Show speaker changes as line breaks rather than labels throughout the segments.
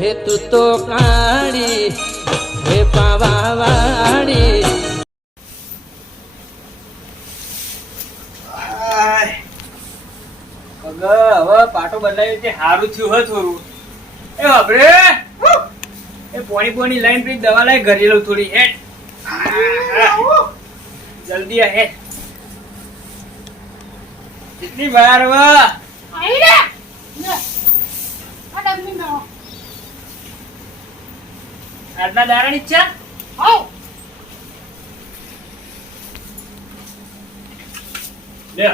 હે તું તો કાળી હે પાવા વાળી
હવે પાટો બદલાયો તે સારું થયું હે થોડું. એ બાપરે! એ પોણી પોણી લાઈન પછી દવા લાઈ ઘરે લઉં થોડી હેટ જલ્દી આ હેટ કેટલી વાર વા આજના દારાની ઈચ્છા લે.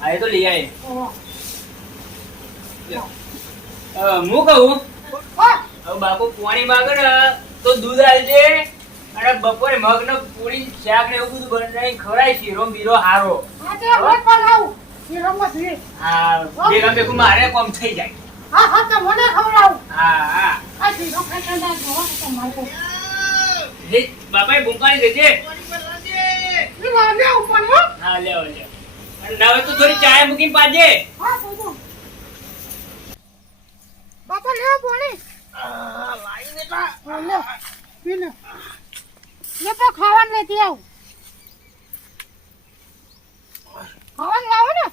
આ એ તો લઈ આય હું કહું? હવે બાપુ પાણી માંગે તો દૂધ આલજે અને બપોરે મગ ને પૂરી શાક ને એવું બધું બનાવીને ખવડાય શીરો બીરો હારો. હા મારે કોમ થઈ જાય. હા હા લે, બાપાએ બૂંકાણી દેજે. હા. લેવો લે અને હવે તો થોડી ચાય મૂકીને પાજે.
બાપા લેવો પાણી લે તો ખાવાનું નથી આવ. ખાવાનું લાવો ને.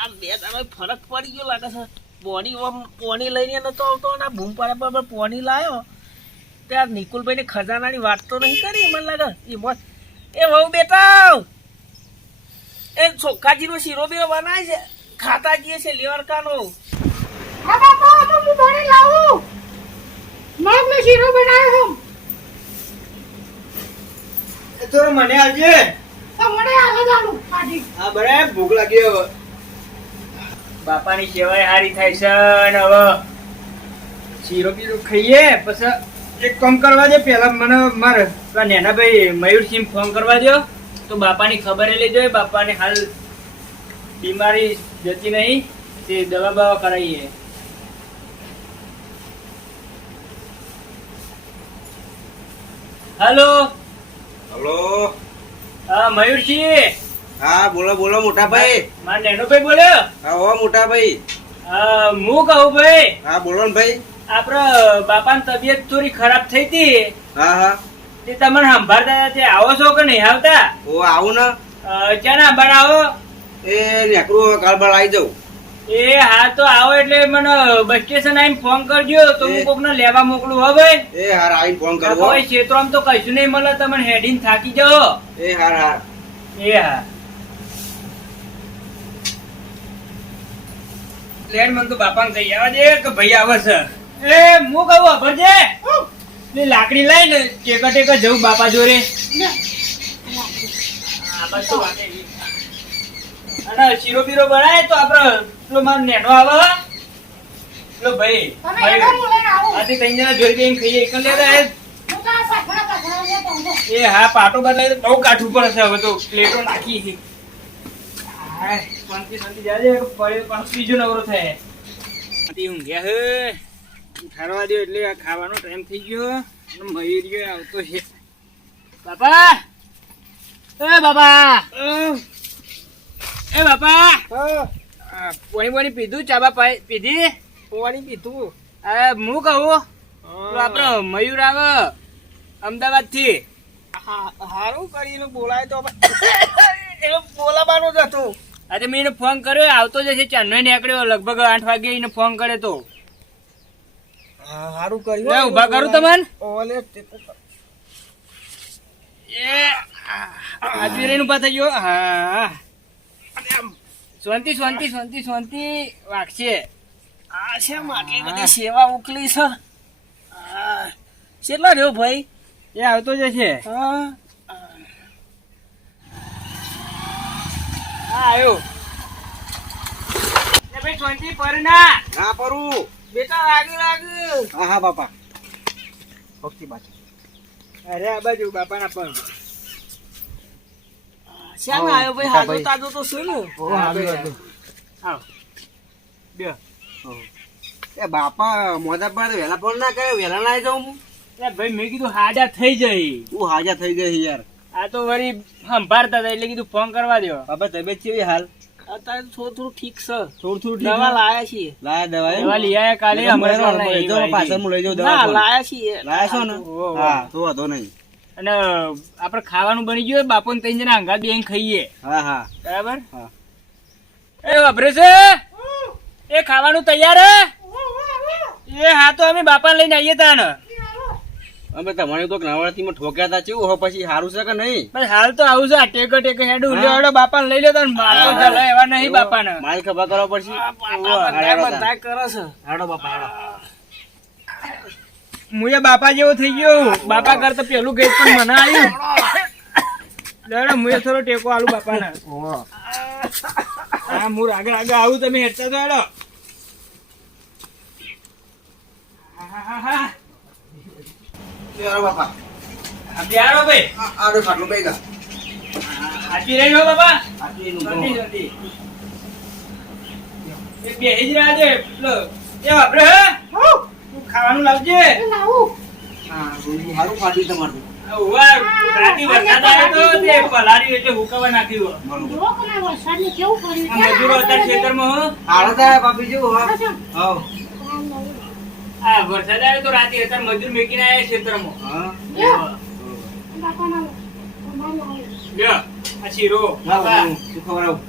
આ બે દાડા પોણી આમ પોણી આ બૂમ પાડે પર પોણી વાત તો નહીં કરી, મને લાગે એ મોત. એ વહુ બેટા, એ ચોખ્ખાજીનો શીરો બીરો બનાય છે ખાતા જઈએ છે લેવરકાનો
હું લાવું. મગ શીરો બનાવ્યો હું
એ થોડું મને આવજે
તો મને હાલ જ આલું
હા બરાબર ભૂખ લાગી હવે. બાપાની સેવાય હારી થાય છે અને હવે. શીરો બીરો ખાઈએ પછી એક કામ કરવા દે પેલા મને મારે પેલા નેનાભાઈ મયુરસિંહ ફોન કરવા દો તો બાપાની ખબર લેજો બાપાને હાલ બીમારી જતી નહીં તે દવા બવા કરાવીએ. હલો.
હલો.
હા મયુરજી.
હા બોલો બોલો મોટા ભાઈ
મારા નેનોભાઈ બોલ્યો?
હા હો મોટા ભાઈ
હા, હું કહું ભાઈ
હા બોલો ને ભાઈ.
આપડે બાપાની તબિયત થોડી ખરાબ થઈ હતી.
હા હા.
તે તમને સંભાળતા તે આવો છો કે નહીં આવતા?
ઓ આવું ને.
ક્યાં ના આવો?
એ નેકરું કાલ બાર આવી જાઉં.
એ હા તો આવો એટલે મને બસ સ્ટેશન આવીને ફોન કરજો. તો હું
કોક
ને લેવા મોકલું હવે
એ હાર આવીને ફોન કરવો
કોઈ ક્ષેત્રમાં તો કશું નહીં મળે તમને હેડીન થાકી જાઓ.
એ હાર હાર.
એ હા. લેડ મને તો બાપાને કહી આવવા દે કે ભાઈ આવે છે. એ હું કહું અભર છે. ને લાકડી લાઈને ટેકા ટેકા જવું બાપા જોડે. બસ તો નહીં. અને શીરો બીરો બનાય તો આપડે પેલો મારો નેનો આવે પેલો ભાઈ.
હું
આથી ત્રણ જણા જોઈ જઈને ખાઈએ. એકલ લે.
હું.
એ હા પાટો બદલાય બહુ કાઠું પડે છે. હવે તો પ્લેટો નાખી છે. હાય, શાંતિ શાંતિ. જાજે પડે પણ બીજો નવરો થાય. ઊંઘ્યા હે ઉઠાડવા દો એટલે આ ખાવાનો ટાઈમ થઈ ગયો. અને મયુરીઓ આવતો છે. બાપા! એ બાપા! બાપા પોણી પોણી પીધું ચાબા પીધી
પોણી પીધું
અરે હું કહું આપડે મયુર આવે અમદાવાદથી
હારું કરીને બોલાય તો એ બોલાવાનું જ હતું
અરે મેં એને ફોન કર્યો આવતો જશે ચાંદનો નીકળ્યો લગભગ આઠ વાગે એને ફોન કર્યો તો
હારું કર્યું
ઊભા ઊભા કરું તમને
ઓલે
એ આજવી ઊભા થઈ ગયો હા શાંતિ શાંતિ શાંતિ શાંતિ. વાગશે.
આ છે આટલી બધી સેવા ઉકલી છે? આ, કેટલા રહ્યો ભાઈ?
એ આવતો જશે
હા.
હા. આવ્યો. ભાઈ શાંતિ પર ના.
ના પરું.
બેટા લાગુ લાગુ
હા હા બાપા.
ઓકે બાજુ.
અરે આ બાજુ બાપાના પણ.
શ્યામ આવ્યો ભાઈ હાજો. તાજો તો શું ને.
આવો. બે.
એ બાપા મોજા પર વહેલા ફોન ના કરે વહેલા ના જાઉં હું.
એ ભાઈ મેં કીધું હાજા થઈ જઈ.
હું હાજર થઈ ગઈ યાર.
આ તો વળી સંભાળતા હતા એટલે કીધું ફોન કરવા દો
હવે તબિયત કેવી હાલ?
અત્યારે થોડું થોડું ઠીક છે.
થોડું થોડું
દવા લાયા છીએ.
લાયા દવા
દવા લઈ આયા કાલે અમારે
પાછળ લઈ જાઉં દવા
લાયા છીએ.
લાયા છો ને? હા તો વાંધો નહીં.
અને આપણે ખાવાનું બની ગયું બાપુ ને ત્રણ જણા હંગાત બેન ખાઈએ.
હા હા.
બરાબર?
હા.
એ વાપરે છે? એ ખાવાનું તૈયાર હે? એ હા તો અમે બાપા લઈને આવીએ તાન
અમે તમારે તો નવરાત્રીમાં ઠોક્યા હતા ચેવું હો પછી સારું છે કે નહીં?
પણ હાલ તો આવું છે આ ટેકો ટેકો હેડ ઉલ્યો હેડો બાપા લઈ લેતા ને માર તો ચાલે એવા નહીં બાપા ને
મારી ખબર કરવા પડશે
કરે છે.
હાડો બાપા હાડો
મુએ બાપા જેવો થઈ ગયો બાપા કરતા પેલું ગઈ પણ મને આવ્યું દાડા મુએ થોડો ટેકો આલું બાપાને. હા, હું આગળ આગળ આવું, તમે હેડતા.
હાલો બાપા
આ બેહાડો ભાઈ.
આ- આડો ખાટલો બેગા
હાચી રહી હો બાપા. એ બેહી જ રહ્યા છે. એ વાપરે, હે? ખાવાનું લાવજે.
હા રોજનું સારું ફાટ્યું તમારું.
વરસાદ આવ્યો તો હો
હો. હો
રાતે અત્યારે મજૂર મેકીને આવ્યા ખેતરમાં.
હા.
લ્યો આ શીરો.
લાવો,
બાપા.
હું શું ખવડાવું?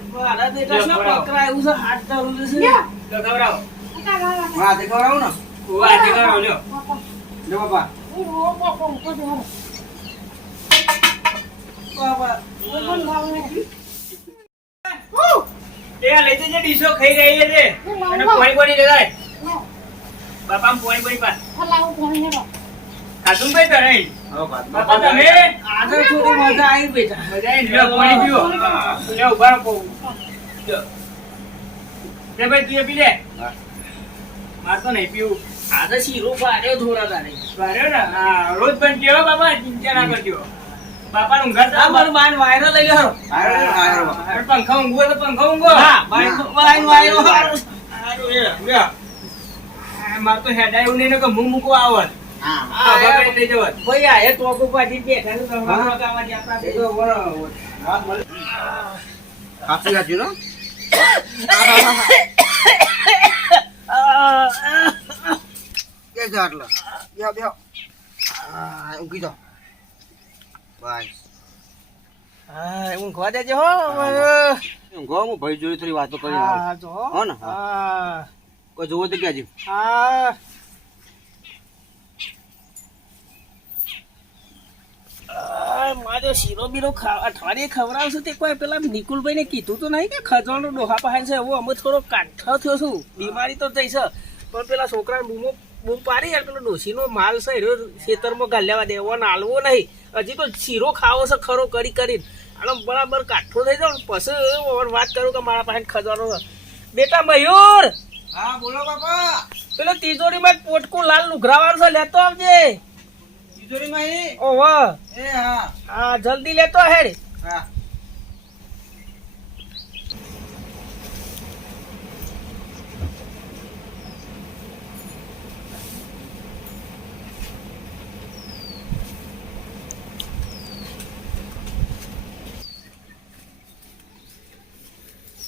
તો
તે
ઉવા આજે ખવડાવો લ્યો
બાપા.
એ લઈ જજે ડીશો ખાઈ રહી છે અને પોણી પોણી લેવાય. બાપા પોણી પોણી પા ખાધું ભાઈ કરે
હવે ભાત
બાપા તમે?
આજે થોડી મજા આવી બેટા
મજા આવી લ્યો પાણી પીવો. લ્યો ઊભા રહો લ્યો. લે ભાઈ તું પી લે. માર તો નહીં પીવું.
આજે શીરો પાડ્યો થોડા તારે
ને હા રોજ પણ કેવો બાપા ચિંતા ના કરજો બાપા નું ઘર
આ મારું બાન વાયરો લઈ લો
પંખા તો પંખા ઊંઘવો
હા બાન વાયરો
આ માર તો એવું નહીં કે મું મૂકવા આવત
હા.
હા બાપા લઈ જવત
ભાઈ આ એ બેઠા તો આપણા
તો વાત મળી. સાચી વાત છે, no? કે છે આટલો? બેહો, બેહો. હા, ઊંઘી જાઓ. બસ.
હા ઊંઘવા દેજે હો
ઊંઘો, હું ભાઈ જોડે થોડી વાતો કરી.
હા જો
હો ને? હા. કોઈ જોવો તો કહેજો.
હા મારો શીરો બીરો ખા- અઠવાડિયે ખવડાવશું તે કોઈ પેલા નિકુલભાઈ ને કીધું તો નહીં કે ખજવાનો ડોહા પાસે છે એવું અમે થોડો કાંઠો થયો છું બીમારી તો થઈ છે પણ પેલા છોકરા બૂમો બૂમ પાડી યાર પેલો ડોશીનો માલ છે એનો ખેતરમાં ગાલ્યાવા દેવો નાલવો નહીં. હજી તો શીરો ખાવો છે ખરો કરી કરીને. આનો બરાબર કાઠો થઈ જાવ ને પછી વાત કરું કે મારા પાસે ખજવાનો છે. બેટા મયુર!
હા બોલો બાપા.
પેલો તિજોરીમાં પોટકું લાલ લુઘરાવાનું છે લેતો આવજે.
તિજોરીમાં?
ઓહો
એ હા.
હા જલ્દી લેતો હેડ.
હા.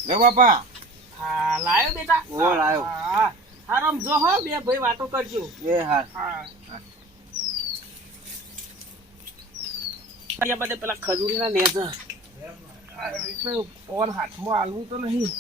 લે બાપા.
હા લાયો બેટા.
ઓ, લાયો.
હા હા રમજો હો બે ભાઈ વાતો કરજો.
એ હા
હા. અહીંયા બધે પેલા ખજૂરીના નેજા. ઓન હાથમાં આલવું તો નહીં.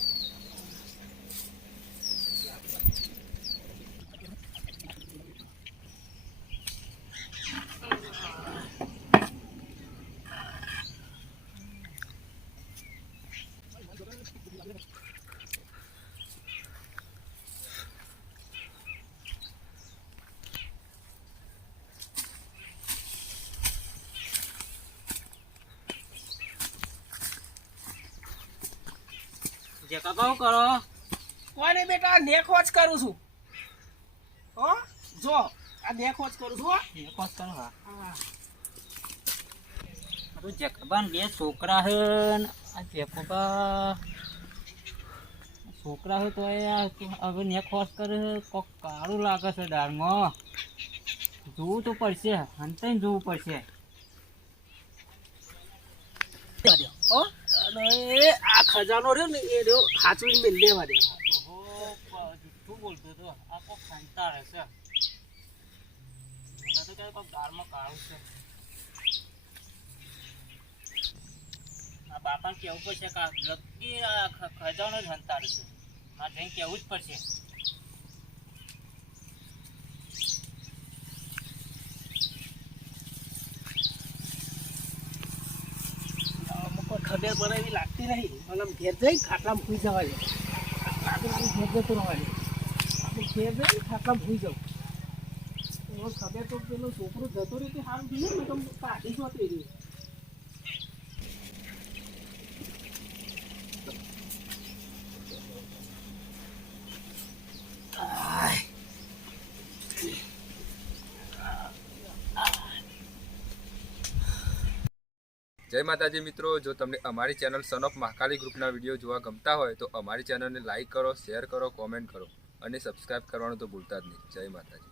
જે કાકા કરો.
કોઈ બેટા નેખો જ કરું છું. હો જો આ નેખો જ કરું છું હો. હા.
જકબાન બે છોકરા હે આ જકબા છોકરા હોય તો હવે ને ખોસ કરે કોક કાળું લાગે છે દાળમાં જોવું તો પડશે હંતાઈને જોવું પડશે.
હો અને આ ખજાનો રહ્યો ને
આ કોક સંતાર હશે મને તો કહે કોક દાળમાં કાળું છે આ બાપાને કેવું પડશે કે લગી આ ખજાનો જ હંતાર છે. મારે જઈને કહેવું જ પડશે.
અમુક પર એવી લાગતી નહીં. મને ઘેર જઈ ખાટલામાં ભૂઈ જવા દે ખાટલામાં ઘેર જતો રહેવા દે આપણે ઘેર જઈ ખાટલામાં ભૂઈ જાઉં. એવો ખબર તો પેલો છોકરો જતો રહ્યો તે હાલ જોઈએ ને? તો કાઢી જોતી રહ્યું
જય માતાજી મિત્રો, જો તમને અમારી ચેનલ સન ઓફ મહાકાલી ગ્રુપના વીડિયો જોવા ગમતા હોય તો અમારી ચેનલને લાઇક કરો શેર કરો કોમેન્ટ કરો અને સબસ્ક્રાઇબ કરવાનું તો ભૂલતા જ નહીં. જય માતાજી.